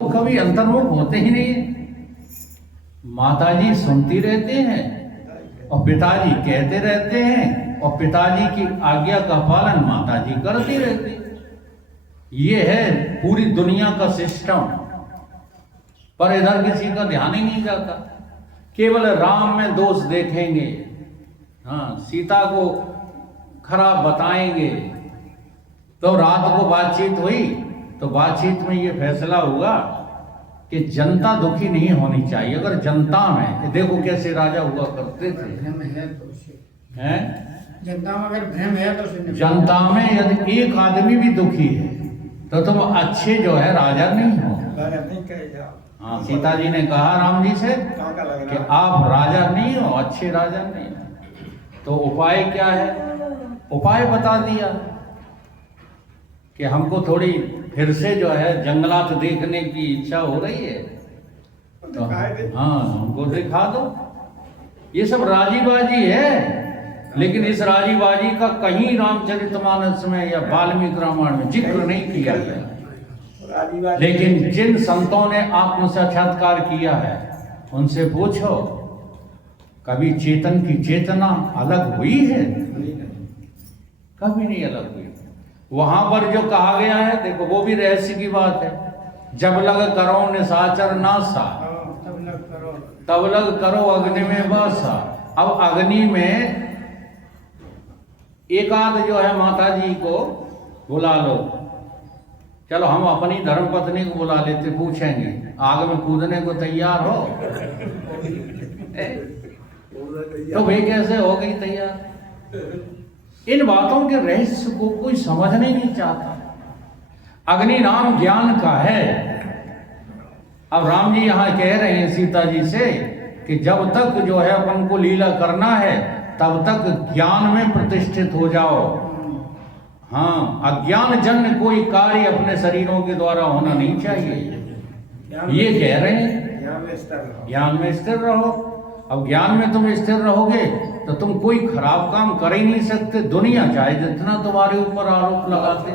वो कभी अंतर्मुख होते ही नहीं। माताजी सुनती रहते हैं और पिताजी कहते रहते हैं और पिताजी की आज्ञा का पालन माताजी करती रहती है। ये है पूरी दुनिया का सिस्टम। पर इधर किसी का ध्यान ही नहीं जाता, केवल राम में दोष देखेंगे, हाँ सीता को खराब बताएंगे। तो रात को बातचीत हुई तो बातचीत में ये फैसला हुआ कि जनता दुखी नहीं होनी चाहिए। अगर जनता में देखो कैसे राजा हुआ करते थे, हैं जनता में अगर भ्रम है तो जनता में यदि एक आदमी भी दुखी है तो तुम अच्छे जो है राजा नहीं हो। हाँ सीता जी ने कहा राम जी से कि आप राजा नहीं हो, अच्छे राजा नहीं हो। तो उपाय क्या है? उपाय बता दिया कि हमको थोड़ी फिर से जो है जंगलात देखने की इच्छा हो रही है, तो हाँ हमको दिखा दो। ये सब राजीबाजी है, लेकिन इस राजीबाजी का कहीं रामचरितमानस में या वाल्मीकि रामायण में जिक्र नहीं किया गया। लेकिन जिन संतों ने आत्म साक्षात्कार किया है उनसे पूछो, कभी चेतन की चेतना अलग हुई है? कभी नहीं अलग हुई। वहां पर जो कहा गया है देखो, वो भी रहस्य की बात है। जब लग करो निशाचर नासा, तब लग करो अग्नि में बासा। अब अग्नि में एक आध जो है माता जी को बुला लो, चलो हम अपनी धर्मपत्नी को बुला लेते, पूछेंगे आग में कूदने को तैयार हो? तो वे कैसे हो गई तैयार? इन बातों के रहस्य को कोई समझने नहीं चाहता। अग्नि नाम ज्ञान का है। अब राम जी यहाँ कह रहे हैं सीता जी से कि जब तक जो है अपन को लीला करना है तब तक ज्ञान में प्रतिष्ठित हो जाओ। हाँ, अज्ञान जन्य कोई कार्य अपने शरीरों के द्वारा होना नहीं चाहिए, ये कह रहे हैं। ज्ञान में स्थिर रहो। अब ज्ञान में तुम स्थिर रहोगे तो तुम कोई खराब काम कर ही नहीं सकते। दुनिया चाहे जितना तुम्हारे ऊपर आरोप लगाते,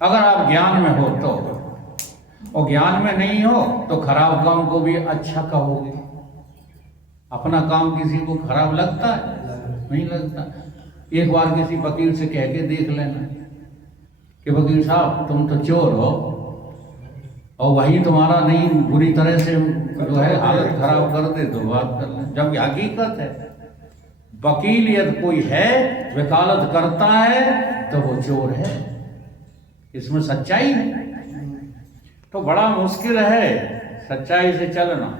अगर आप ज्ञान में हो तो, और ज्ञान में नहीं हो तो खराब काम को भी अच्छा कहोगे। अपना काम किसी को खराब लगता है? नहीं लगता। एक बार किसी वकील से कह के देख लेना कि वकील साहब तुम तो चोर हो, और वही तुम्हारा नहीं बुरी तरह से जो है हालत खराब कर दे तो बात कर लें। जब हकीकत है, वकील यदि कोई है वकालत करता है तो वो चोर है, इसमें सच्चाई है। तो बड़ा मुश्किल है सच्चाई से चलना।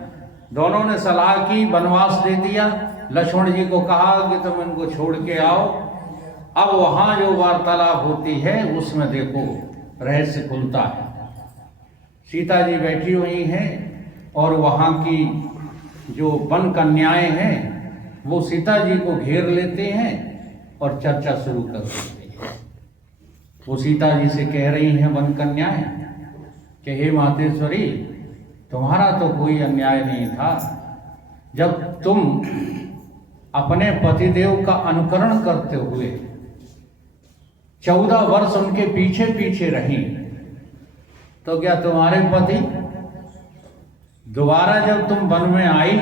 दोनों ने सलाह की, वनवास दे दिया। लक्ष्मण जी को कहा कि तुम इनको छोड़ के आओ। अब वहां जो वार्तालाप होती है उसमें देखो रहस्य खुलता है। सीता जी बैठी हुई हैं और वहां की जो वन कन्याएं हैं वो सीता जी को घेर लेते हैं और चर्चा शुरू कर देते हैं। वो सीता जी से कह रही हैं वन कन्याएं कि हे मातेश्वरी, तुम्हारा तो कोई अन्याय नहीं था। जब तुम अपने पतिदेव का अनुकरण करते हुए 14 वर्ष उनके पीछे पीछे रही, तो क्या तुम्हारे पति दोबारा जब तुम वन में आई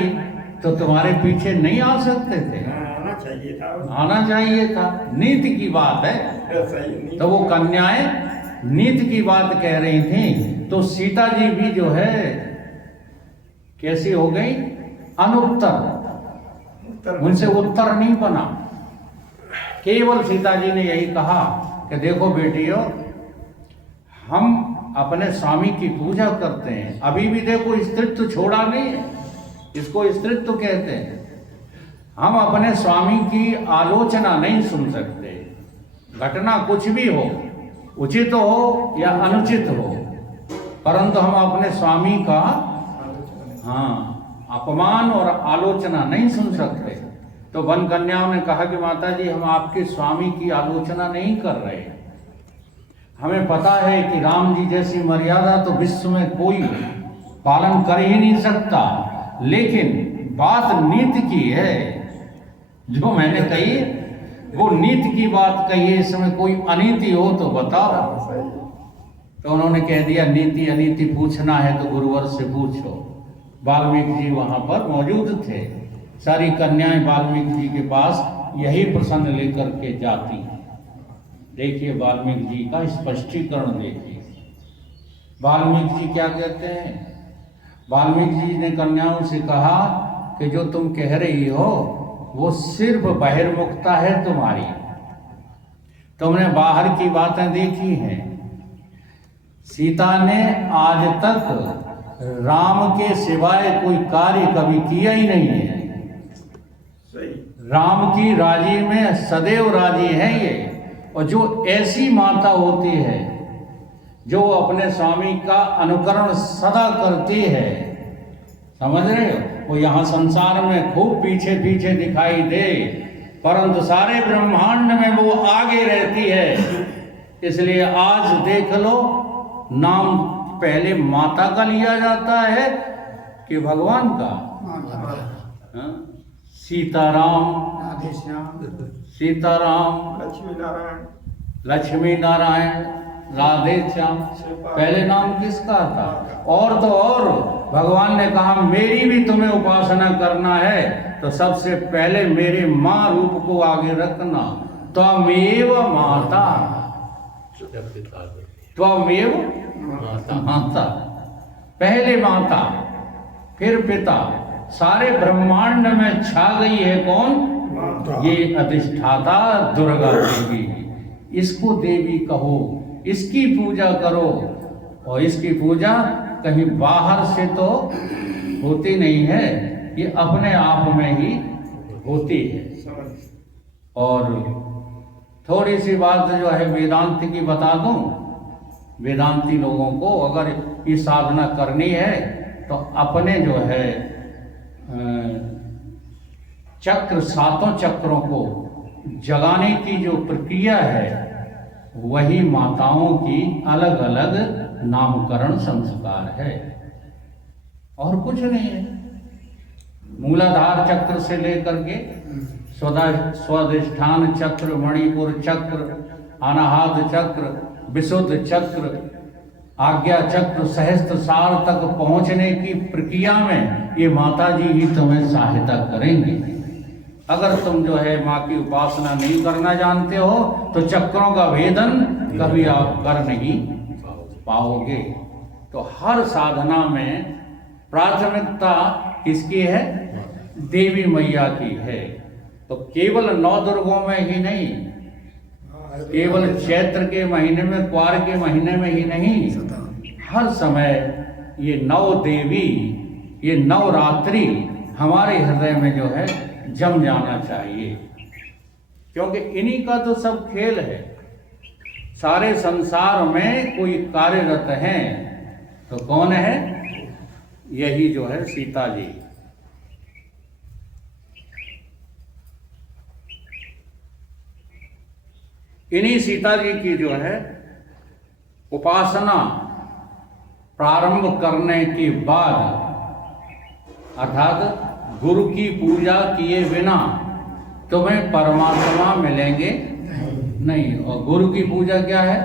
तो तुम्हारे पीछे नहीं आ सकते थे? आना चाहिए था। आना चाहिए था। नीति की बात है। तो वो कन्याएं नीति की बात कह रही थी। तो सीता जी भी जो है कैसी हो गई? अनुत्तर। उनसे उत्तर नहीं बना। केवल सीता जी ने यही कहा कि देखो बेटियों, हम अपने स्वामी की पूजा करते हैं। अभी भी देखो स्त्रीत्व छोड़ा नहीं, इसको स्त्रीत्व कहते हैं। हम अपने स्वामी की आलोचना नहीं सुन सकते। घटना कुछ भी हो, उचित हो या अनुचित हो, परंतु हम अपने स्वामी का अपमान और आलोचना नहीं सुन सकते। तो वन कन्याओं ने कहा कि माता जी, हम आपके स्वामी की आलोचना नहीं कर रहे। हमें पता है कि राम जी जैसी मर्यादा तो विश्व में कोई पालन कर ही नहीं सकता, लेकिन बात नीति की है। जो मैंने कही वो नीति की बात कही है। इसमें कोई अनीति हो तो बताओ। तो उन्होंने कह दिया नीति अनीति पूछना है तो गुरुवर से पूछो। वाल्मीकि जी वहाँ पर मौजूद थे। सारी कन्याएं वाल्मीकि जी के पास यही प्रश्न लेकर के जाती हैं। देखिए वाल्मीकि जी का स्पष्टीकरण देखिए। वाल्मीकि जी क्या कहते हैं? वाल्मीकि जी ने कन्याओं से कहा कि जो तुम कह रही हो वो सिर्फ बहिर्मुखता है तुम्हारी, तुमने बाहर की बातें देखी हैं। सीता ने आज तक राम के सिवाय कोई कार्य कभी किया ही नहीं है। राम की राजी में सदैव राजी है ये। और जो ऐसी माता होती है जो अपने स्वामी का अनुकरण सदा करती है, समझ रहे हो, वो यहाँ संसार में खूब पीछे पीछे दिखाई दे, परंतु सारे ब्रह्मांड में वो आगे रहती है। इसलिए आज देख लो, नाम पहले माता का लिया जाता है कि भगवान का? हाँ? सीताराम, राधे श्याम, सीताराम, लक्ष्मी नारायण, लक्ष्मी नारायण, राधे श्याम। पहले नाम किसका था? और तो और भगवान ने कहा मेरी भी तुम्हें उपासना करना है तो सबसे पहले मेरे माँ रूप को आगे रखना। त्वमेव माता, त्वमेव माता। पहले माता फिर पिता। सारे ब्रह्मांड में छा गई है कौन? ये अधिष्ठाता दुर्गा देवी। इसको देवी कहो, इसकी पूजा करो। और इसकी पूजा कहीं बाहर से तो होती नहीं है, ये अपने आप में ही होती है। और थोड़ी सी बात जो है वेदांत की बता दूं। वेदांती लोगों को अगर ये साधना करनी है तो अपने जो है चक्र, सातों चक्रों को जगाने की जो प्रक्रिया है वही माताओं की अलग अलग नामकरण संस्कार है, और कुछ नहीं है। मूलाधार चक्र से लेकर के स्वाधिष्ठान चक्र, मणिपुर चक्र, अनाहत चक्र, विशुद्ध चक्र, आज्ञा चक्र, सहस्त्र सार तक पहुंचने की प्रक्रिया में ये माता जी ही तुम्हें सहायता करेंगे। अगर तुम जो है माँ की उपासना नहीं करना जानते हो तो चक्रों का भेदन कभी आप कर नहीं पाओगे। तो हर साधना में प्राथमिकता किसकी है? देवी मैया की है। तो केवल 9 दुर्गों में ही नहीं, केवल चैत्र के महीने में, क्वार के महीने में ही नहीं, हर समय ये 9 देवी, ये नवरात्रि हमारे हृदय में जो है जम जाना चाहिए, क्योंकि इन्हीं का तो सब खेल है। सारे संसार में कोई कार्यरत है तो कौन है? यही जो है सीता जी। इन्हीं सीता जी की जो है उपासना प्रारंभ करने के बाद, अर्थात गुरु की पूजा किए बिना तुम्हें परमात्मा मिलेंगे नहीं। और गुरु की पूजा क्या है?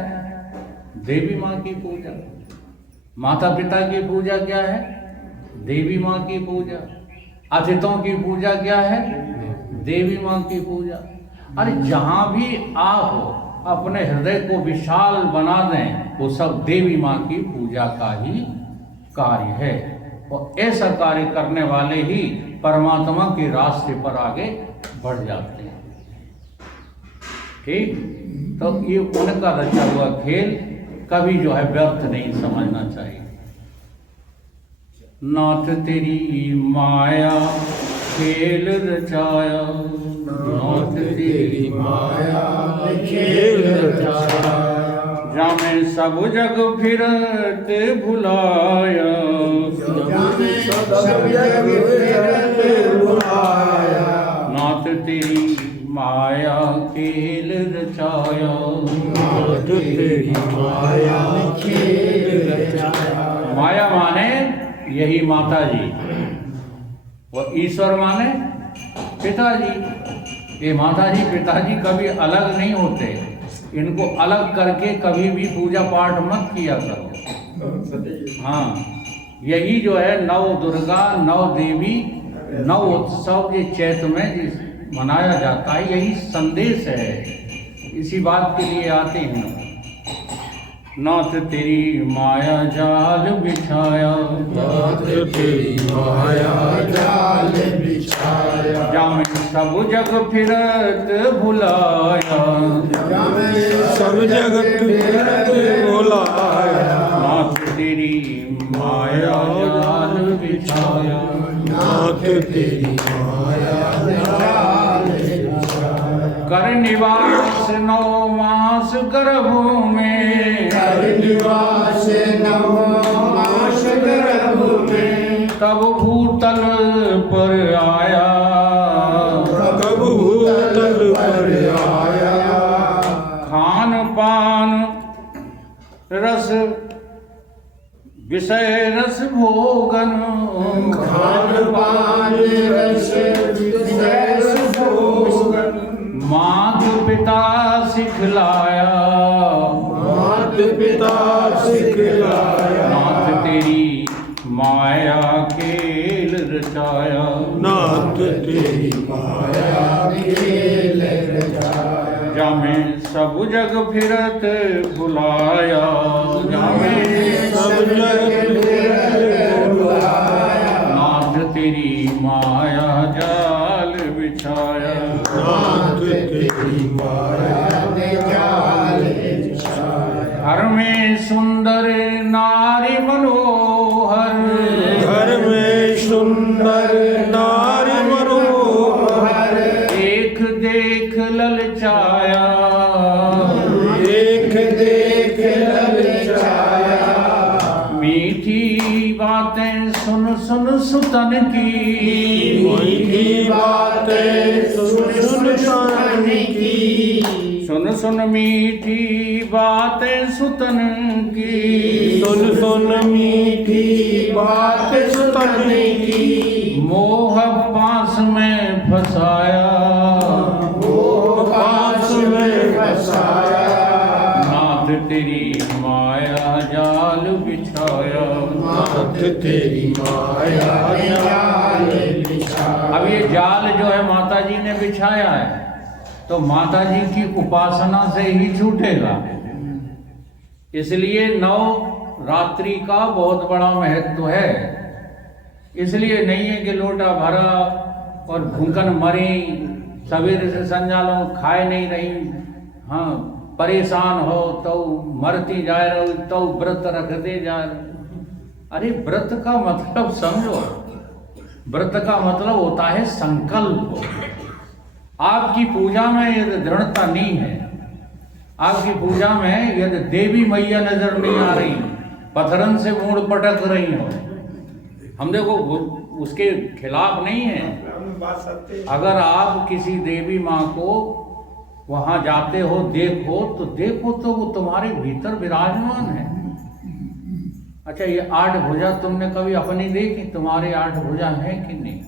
देवी माँ की पूजा। माता पिता की पूजा क्या है? देवी माँ की पूजा। अतिथियों की पूजा क्या है? देवी माँ की पूजा। अरे जहाँ भी आप अपने हृदय को विशाल बना दें वो सब देवी माँ की पूजा का ही कार्य है। और ऐसा कार्य करने वाले ही परमात्मा के रास्ते पर आगे बढ़ जाते हैं। ठीक? तो ये उनका रचा हुआ खेल कभी जो है व्यर्थ नहीं समझना चाहिए। नाथ तेरी माया खेल रचाया, नाथ तेरी माया खेल रचाया, जामे सब जग फिरत भुलाया, जामे सब जग फिरत भुलाया, नाथ तेरी माया खेल रचाया, नाथ तेरी माया खेल रचाया। माया माने यही माता जी, और ईश्वर माने पिताजी। ये माता जी पिताजी कभी अलग नहीं होते, इनको अलग करके कभी भी पूजा पाठ मत किया करो। हाँ, यही जो है नव दुर्गा, नव देवी, नव उत्सव ये चैत्र में मनाया जाता है, यही संदेश है। इसी बात के लिए आते हैं। नाथ तेरी माया जाल बिछाया, नाथ तेरी माया जाल बिछाया, जामे सब जग फिरत भुलाया, जामे सब जगत फिरत भुलाया। नाथ तेरी माया जाल बिछाया, नाथ तेरी माया जाल बिछाया। कर निवास 9 मास गर्भ में, कर निवास 9 मास गर्भ में, तब भूतल पर आया, तब भूतल पर आया। खान पान रस विषय रस भोगन, खान पान रस विषय भोगन, मात पिता सिखलाया, मात पिता सिखलाया। नाथ तेरी माया खेल रचाया, नाथ तेरी माया खेल रचाया। जामे सब जग फिरत बुलाया, जामे सब जग फिरत बुलाया। नाथ तेरी माया जाल बिछाया, नाथ तेरी माया जाल बिछाया। घर में सुंदर नारी मनोहर, घर में सुंदर नारी मनोहर, एक देख ललचाया, एक देख ललचाया। मीठी बातें सुन सुन सुतन की, मीठी बातें सुन सुन सन की, सुन सुन मीठी बातें सुतन की, सुन सुन मीठी बात सुतन की। मोह पास में फंसाया, मोह पास में फंसाया। नाथ तेरी माया जाल बिछाया, नाथ तेरी माया जाल बिछाया। अब ये जाल जो है माता जी ने बिछाया है, तो माता जी की उपासना से ही छूटेगा। इसलिए 9 रात्रि का बहुत बड़ा महत्व है। इसलिए नहीं है कि लोटा भरा और भूखन मरी, सवेरे से संजालों खाए नहीं रही, हाँ परेशान हो तो मरती जा रही, तो व्रत रखते जा रहे। अरे व्रत का मतलब समझो, व्रत का मतलब होता है संकल्प। आपकी पूजा में यदि दृढ़ता नहीं है, आपकी पूजा में यदि देवी मैया नजर नहीं आ रही, पत्थरन से मूड़ पटक रही हो, हम देखो उसके खिलाफ नहीं है। अगर आप किसी देवी माँ को वहां जाते हो, देखो तो वो तुम्हारे भीतर विराजमान है। अच्छा, ये 8 भुजा तुमने कभी अपनी देखी? तुम्हारे 8 भुजा है कि नहीं?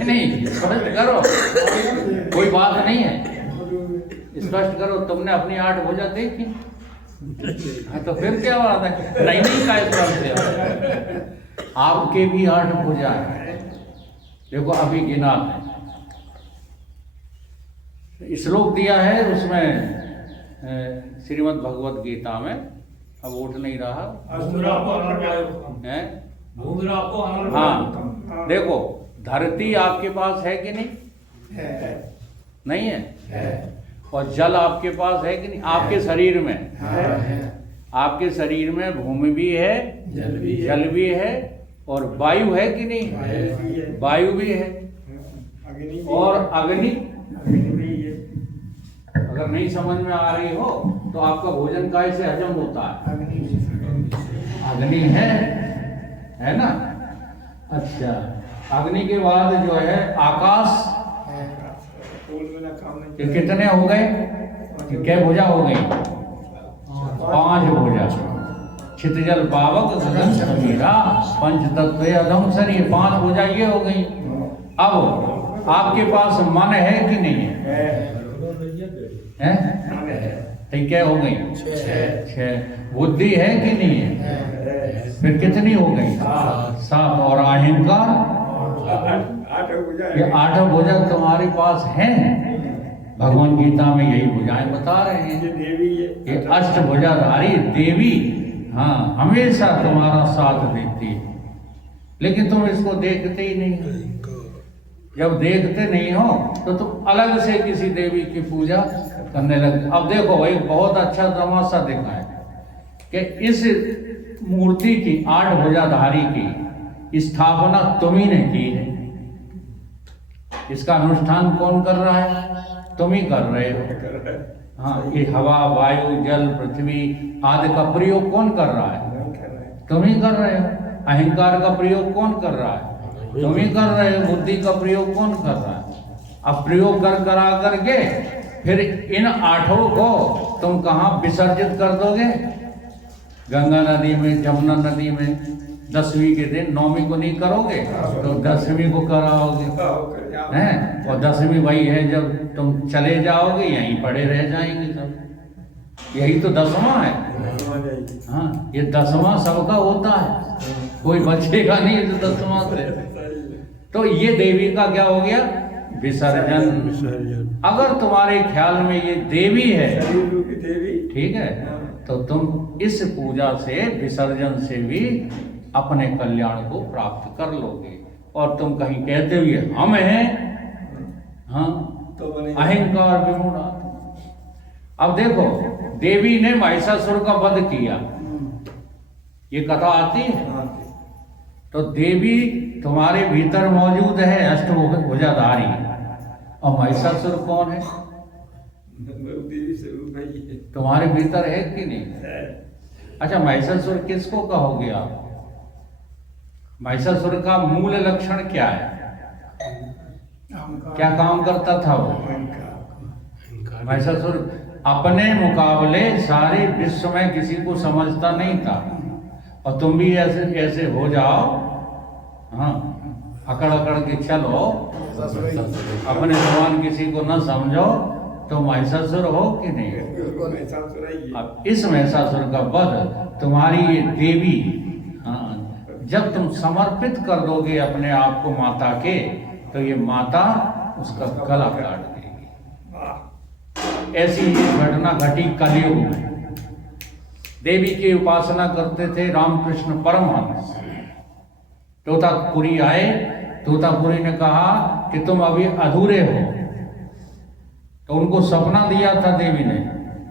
नहीं, स्पष्ट करो, कोई बात नहीं है, स्पष्ट करो। तुमने अपनी 8 भुजा देखी? हाँ, तो फिर क्या बात है? नहीं का स्पष्ट, आपके भी 8 भुजा है। देखो अभी गिना है, श्लोक दिया है उसमें श्रीमद् भगवत गीता में, अब उठ नहीं रहा है। हाँ, देखो धरती आपके पास है कि नहीं? है। नहीं है। और जल आपके पास है कि नहीं? आपके शरीर में है। आपके शरीर में भूमि भी है, जल भी है, और वायु है कि नहीं? वायु भी है, और अग्नि। अगर नहीं समझ में आ रही हो तो आपका भोजन कैसे हजम होता है? अग्नि है ना? अच्छा, अग्नि के बाद जो है आकाश। ये कितने हो गए? क्या भुजा हो गई? 5 भुजा। क्षितिजल पावक गगन समीरा पंच तत्व अधम सर, ये 5 भुजा ये हो गई। अब आपके पास मन है कि नहीं है? हैं? तो क्या हो गई? 6। बुद्धि है कि नहीं है? फिर कितनी हो गई? 7। और अहंकार? ये 8 भुजा तुम्हारे पास हैं। भगवान गीता में यही भुजाएं बता रहे हैं। ये अष्टभुजाधारी देवी हाँ हमेशा तुम्हारा साथ देती है, लेकिन तुम इसको देखते ही नहीं हो। जब देखते नहीं हो तो तुम अलग से किसी देवी की पूजा करने लगते। अब देखो एक बहुत अच्छा तमाशा देखा है कि इस मूर्ति की 8 भुजाधारी की स्थापना तुम्ही ने की है। इसका अनुष्ठान कौन कर रहा है? तुम ही कर रहे हो। हाँ, ये हवा, वायु, जल, पृथ्वी आदि का प्रयोग कौन कर रहा है? तुम ही कर रहे हो। अहंकार का प्रयोग कौन कर रहा है? तुम ही कर रहे हो। बुद्धि का प्रयोग कौन कर रहा है? अब प्रयोग करा करके फिर इन 8 को तुम कहाँ विसर्जित कर दोगे? गंगा नदी में, जमुना नदी में। 10वीं के दिन 9वीं को नहीं करोगे तो 10वीं को कराओगे हैं। और 10वीं वही है जब तुम चले जाओगे, यहीं पड़े रह जाएंगे सब। यही तो 10वां है। हाँ, ये 10वां सबका होता है, कोई बचेगा नहीं तो 10वां से। तो ये देवी का क्या हो गया? विसर्जन। अगर तुम्हारे ख्याल में ये देवी है, ठीक है, तो तुम इस पूजा से, विसर्जन से भी अपने कल्याण को प्राप्त कर लोगे। और तुम कहीं कहते हुए हम हैं, हाँ, तो अहंकार विमूढ़। अब देखो देवी ने महिषासुर का वध किया, ये कथा आती है। तो देवी तुम्हारे भीतर मौजूद है, अष्टभुजाधारी। और महिषासुर कौन है? तुम्हारे भीतर है कि नहीं? अच्छा, महिषासुर किसको कहोगे आप? महिषासुर का मूल लक्षण क्या है? क्या काम करता था वो? महिषासुर अपने मुकाबले सारे विश्व में किसी को समझता नहीं था। और तुम भी ऐसे ऐसे हो जाओ, हाँ, अकड़ अकड़ के चलो, अपने भगवान किसी को न समझो, तो महिषासुर हो कि नहीं? अब इस महिषासुर का वध तुम्हारी ये देवी, हाँ, जब तुम समर्पित कर दोगे अपने आप को माता के, तो ये माता उसका गला काट देगी। ऐसी ये घटना घटी कलयुग में। देवी की उपासना करते थे रामकृष्ण परमहंस। तोतापुरी आए, तोतापुरी ने कहा कि तुम अभी अधूरे हो। तो उनको सपना दिया था देवी ने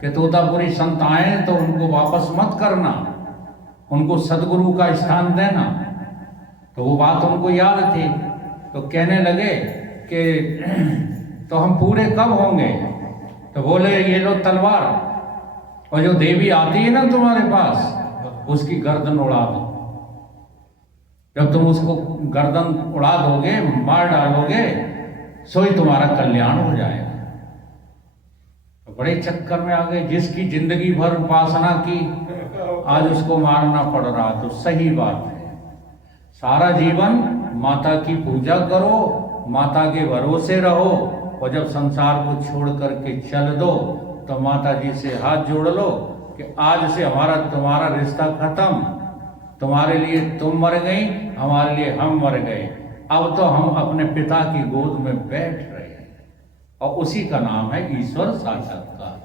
कि तोतापुरी संत आए तो उनको वापस मत करना, उनको सदगुरु का स्थान देना। तो वो बात उनको याद थी। तो कहने लगे कि तो हम पूरे कब होंगे? तो बोले ये लो तलवार, और जो देवी आती है ना तुम्हारे पास, उसकी गर्दन उड़ा दो। जब तुम उसको गर्दन उड़ा दोगे, मार डालोगे, सो ही तुम्हारा कल्याण हो जाएगा। तो बड़े चक्कर में आ गए। जिसकी जिंदगी भर उपासना की, आज उसको मारना पड़ रहा। तो सही बात है, सारा जीवन माता की पूजा करो, माता के भरोसे रहो, और जब संसार को छोड़ करके चल दो तो माता जी से हाथ जोड़ लो कि आज से हमारा तुम्हारा रिश्ता खत्म। तुम्हारे लिए तुम मर गई, हमारे लिए हम मर गए। अब तो हम अपने पिता की गोद में बैठ रहे हैं, और उसी का नाम है ईश्वर साक्षात्कार।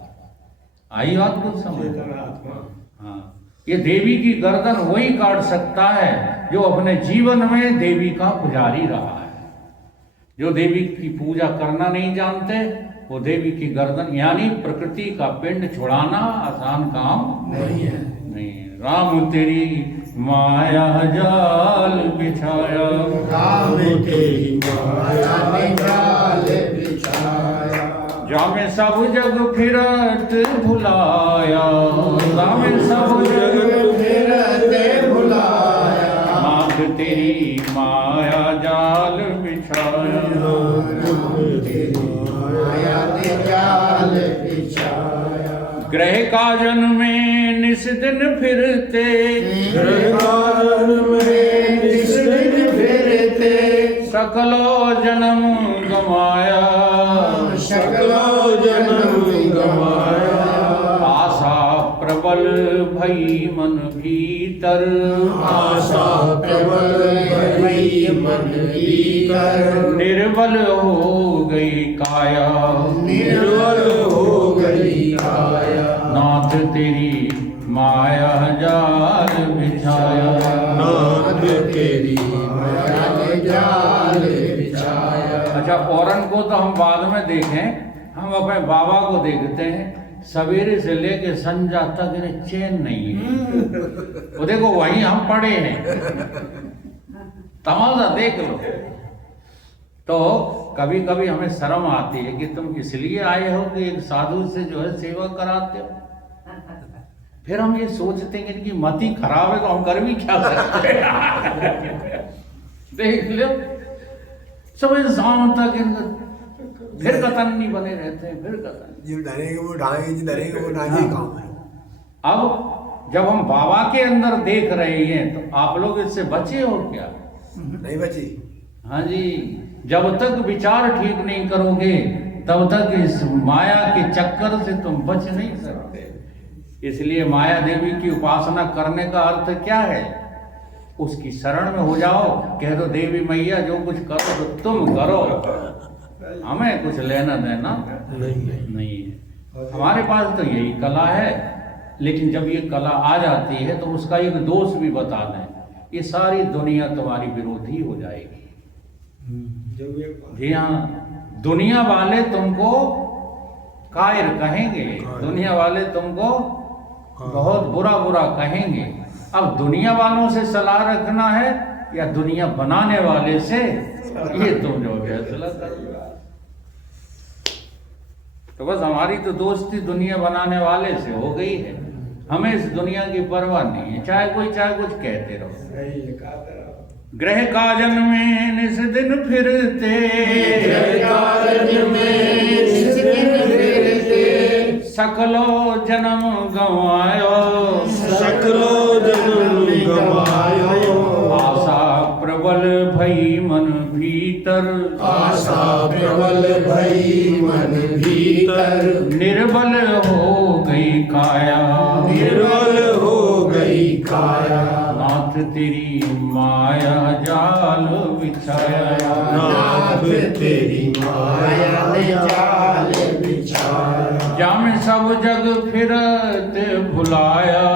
आई बात कुछ समझ? हाँ, ये देवी की गर्दन वही काट सकता है जो अपने जीवन में देवी का पुजारी रहा है। जो देवी की पूजा करना नहीं जानते, वो देवी की गर्दन यानी प्रकृति का पिंड छुड़ाना आसान काम नहीं है। नहीं, राम तेरी माया जाल बिछाया, राम तेरी माया ने जाल बिछाया, जामे सब जग फिरत भुलाया, जामे सब जग फिरत भुलाया, माख तेरी माया जाल बिछाया, माया ने जाल बिछाया। ग्रह काजन में निस दिन फिरते, ग्रह काजन में निस दिन फिरते, सकलो जन्म गमाया, सकलो जन्म गमाया। आशा प्रबल भई मन भीतर, आशा प्रबल भई मन भीतर। निर्बल हो गई काया, निर्बल हो गई काया। नाथ तेरी माया जाल बिछाया। नाथ तेरी माया ने जाल बिछाया। अच्छा, औरन को तो हम बाद में देखें, हम अपने बाबा को देखते हैं, सवेरे से लेके संजा तक इन्हें चैन नहीं है। वो देखो वहीं हम पड़े हैं, तमाशा देख लो। तो कभी कभी हमें शर्म आती है कि तुम इसलिए आए हो कि एक साधु से जो है सेवा कराते हो। फिर हम ये सोचते हैं कि इनकी मति खराब है तो हम कर भी क्या सकते हैं। देख लो सुबह शाम तक इनका फिर कतन नहीं बने रहते हैं, फिर कतन। जो डरेंगे वो ढाएंगे, जो डरेंगे वो ढाएंगे काम है। अब जब हम बाबा के अंदर देख रहे हैं तो आप लोग इससे बचे हो क्या? नहीं बची। हाँ जी, जब तक विचार ठीक नहीं करोगे तब तक इस माया के चक्कर से तुम बच नहीं सकते। इसलिए माया देवी की उपासना करने का अर्थ क्या है? उसकी शरण में हो जाओ, कह दो देवी मैया जो कुछ करो तो तुम करो, हमें कुछ लेना देना नहीं है। हमारे पास तो यही कला है, लेकिन जब ये कला आ जाती है तो उसका एक दोष भी बता दें, ये सारी दुनिया तुम्हारी विरोधी हो जाएगी। जी हाँ, दुनिया वाले तुमको कायर कहेंगे, दुनिया वाले तुमको बहुत बुरा बुरा कहेंगे। अब दुनिया वालों से सलाह रखना है या दुनिया बनाने वाले से, ये तुम जो फैसला करो। तो बस हमारी तो दोस्ती दुनिया बनाने वाले से हो गई है, हमें इस दुनिया की परवाह नहीं है, चाहे कोई चाहे कुछ कहते रहो। ग्रह काजन में निस दिन फिरते, सकलो जन्म गवायो, सकलो जन्म गवायो। आशा प्रबल भई मन भीतर, आशा प्रबल भई मन भीतर। निर्बल हो गई काया, निर्बल हो गई काया। नाथ तेरी माया जाल बिछाया, नाथ तेरी माया ने जाल बिछाया। जाम सब जग फिरत भुलाया,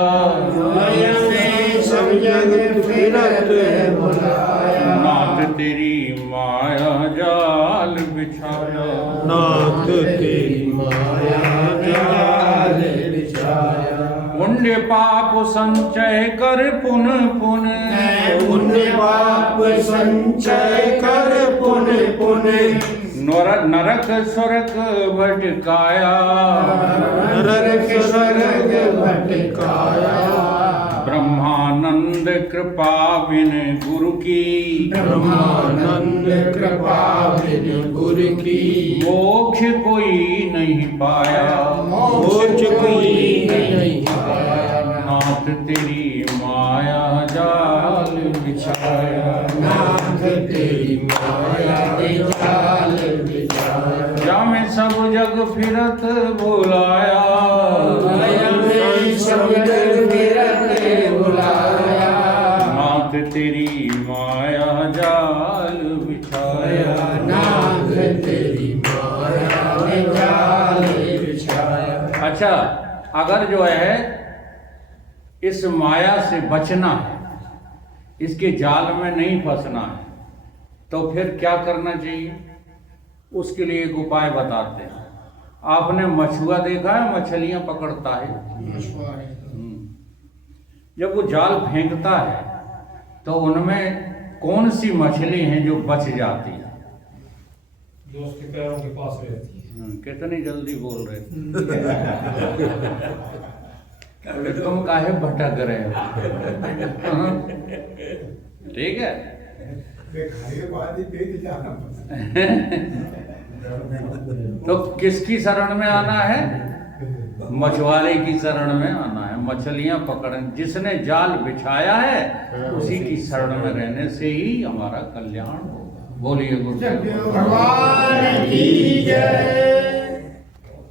माया ने सब जग फिरत बुलाया। नाथ तेरी माया जाल बिछाया। नाथ तेरी माया ने जाल बिछाया। पुण्य पाप संचय कर पुन पुन, पुण्य पाप संचय कर पुन पुन। नरक स्वर्ग भटकाया, नरक स्वर्ग भटकाया। ब्रह्मानंद कृपा बिन गुरु की, ब्रह्मानंद कृपा बिन गुरु की। मोक्ष कोई नहीं पाया, मोक्ष कोई नहीं पाया। नाथ तेरी माया जाल बिछाया, नाथ तेरी माया ने जाल बिछाया। जाम सब जग फिरत बुलाया, माया ने सब जग फिरत बुलाया। नाथ तेरी माया जाल बिछाया। नाथ तेरी माया ने जाल बिछाया। अच्छा, अगर जो है इस माया से बचना है, इसके जाल में नहीं फंसना है, तो फिर क्या करना चाहिए? उसके लिए एक उपाय बताते हैं। आपने मछुआ देखा है, मछलियां पकड़ता है। जब वो जाल फेंकता है तो उनमें कौन सी मछली हैं जो बच जाती है? जो उसके पैरों के पास रहती है। कितनी जल्दी बोल रहे थे। तुम काहे भटक रहे हो? ठीक है। तो किसकी शरण में आना है? मछुआरे की शरण में आना है। मछलियां पकड़ने, जिसने जाल बिछाया है उसी की शरण में रहने से ही हमारा कल्याण होगा। बोलिए गुरु भगवान की जय।